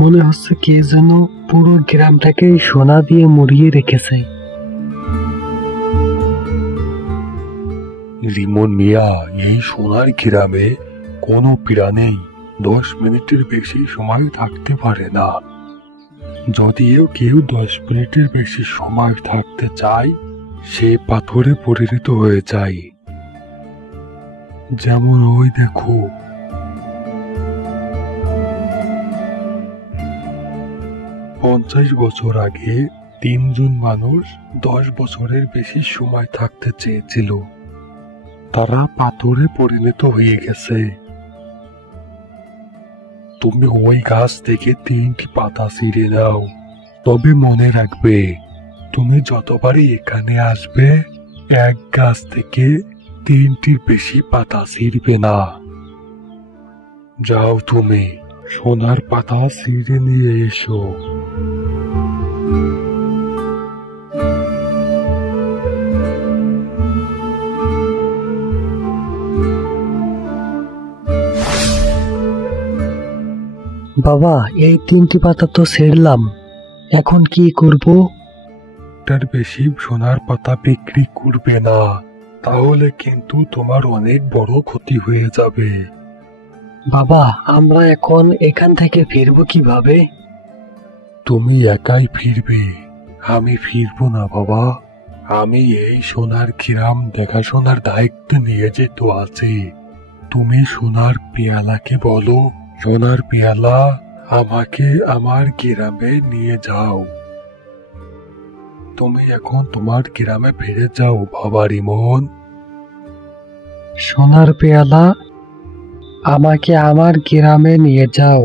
মনে হচ্ছে কে যেন পুরো গ্রামটাকে সোনা দিয়ে মুড়িয়ে রেখেছে। রিমন মিয়া, এই সোনার গ্রামে কোনো প্রাণী 10 মিনিটের বেশি সময় থাকতে পারে না। যদিও কেউ 10 মিনিটের বেশি সময় থাকতে চায়, সে পাথরে পরিণত হয়ে যায়। যেমন ওই দেখো, 50 বছর আগে 3 জন মানুষ 10 বছরের বেশি সময় থাকতে চেয়েছিল, তারা পাথরে পরিণত হয়ে গেছে। তুমি ওই গাছ থেকে 3টি পাতা ছিঁড়ে নাও, তবে মনে রাখবে তুমি যতবারই এখানে আসবে এক গাছ থেকে 3টির বেশি পাতা ছিঁড়বে না। যাও, তুমি সোনার পাতা ছিঁড়ে নিয়ে এসো। বাবা, এই 3টি পাতা তো ছিঁড়লাম, এখন কি করব? তার বেশি সোনার পাতা বিক্রি করবে না, তাহলে কিন্তু তোমার অনেক বড় ক্ষতি হয়ে যাবে। বাবা, আমরা এখন এখান থেকে ফিরবো কিভাবে? তুমি একাই ফিরবে, আমি ফিরবো না বাবা। আমি এই সোনার গ্রাম দেখাশোনার দায়িত্ব নিয়ে যেতে আছি। তুমি সোনার পেয়ালাকে বলো, সোনার পেয়ালা, আমাকে আমার গ্রামে নিয়ে যাও। তুমি এখন তোমার গ্রামে ফিরে যাও বাবা রিমন। সোনার পেয়ালা, আমাকে আমার গ্রামে নিয়ে যাও।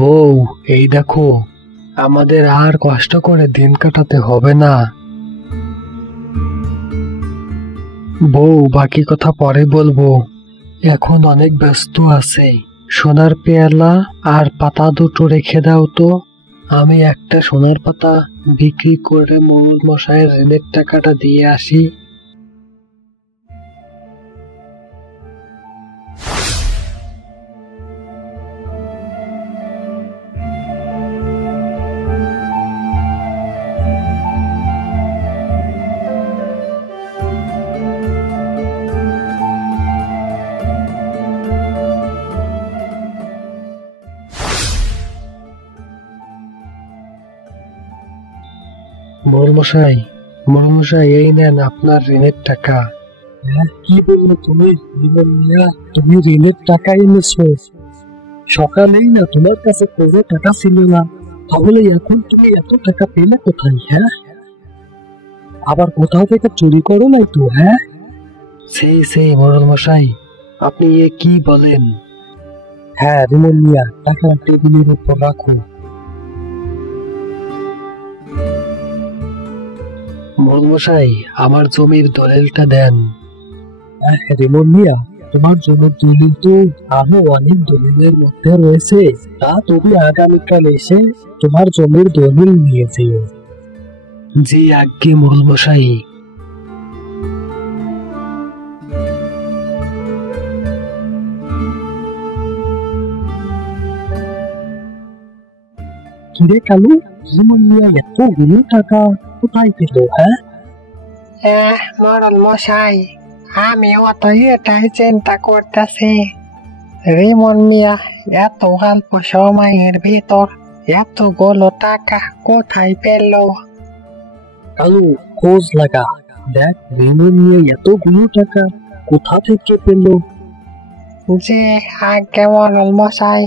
বউ, এই দেখো, আমাদের আর কষ্ট করে দিন কাটাতে হবে না। বউ, বাকি কথা পরে বলবো, এখন অনেক ব্যস্ত আছে। সোনার পেয়ালা আর পাতা দুটো রেখে দাও তো, আমি একটা সোনার পাতা বিক্রি করে মোড়ল মশাইয়ের ঋণের টাকাটা দিয়ে আসি। মোড়লমশাই, মোড়লমশাই, এই নেন আপনার ঋণের টাকা। কি বললে তুমি রিমন মিয়া? তুমি ঋণের টাকা এনেছো? সকালেই না তোমার কাছে কোনো টাকা ছিল না, তাহলে এখন তুমি এত টাকা পেলে কোথায়? হ্যাঁ, আবার কোথাও থেকে চুরি করো নাই তো? হ্যাঁ, সেই মোড়লমশাই, আপনি এ কি বলেন? হ্যাঁ রিমন মিয়া, টাকা টেবিলের উপর রাখো। মোড়লমশাই, আমার জমির দলিলটা দেন। রিমন মিয়া, তোমার জমির দলিল তো আরো অনেক দলিলের মধ্যে রয়েছে, তা তুমি আগামীকাল এসে তোমার জমির দলিল নিয়ে যেও। জি আজ্ঞে মোড়লমশাই। কিরে কালু, রিমন মিয়া এতগুলো টাকা কোথায় পেল? হ্যাঁ, মোড়ল মশাই, আমিও তো এটাই চিন্তা করতেছি। রিমন মিয়া এত অল্প সময়ের ভিতর এতগুলো টাকা কোথায় পেল? কালু, খোঁজ লাগা, দেখ রিমন মিয়া এতগুলো টাকা কোথা থেকে পেল। যে আজ্ঞে মোড়ল মশাই।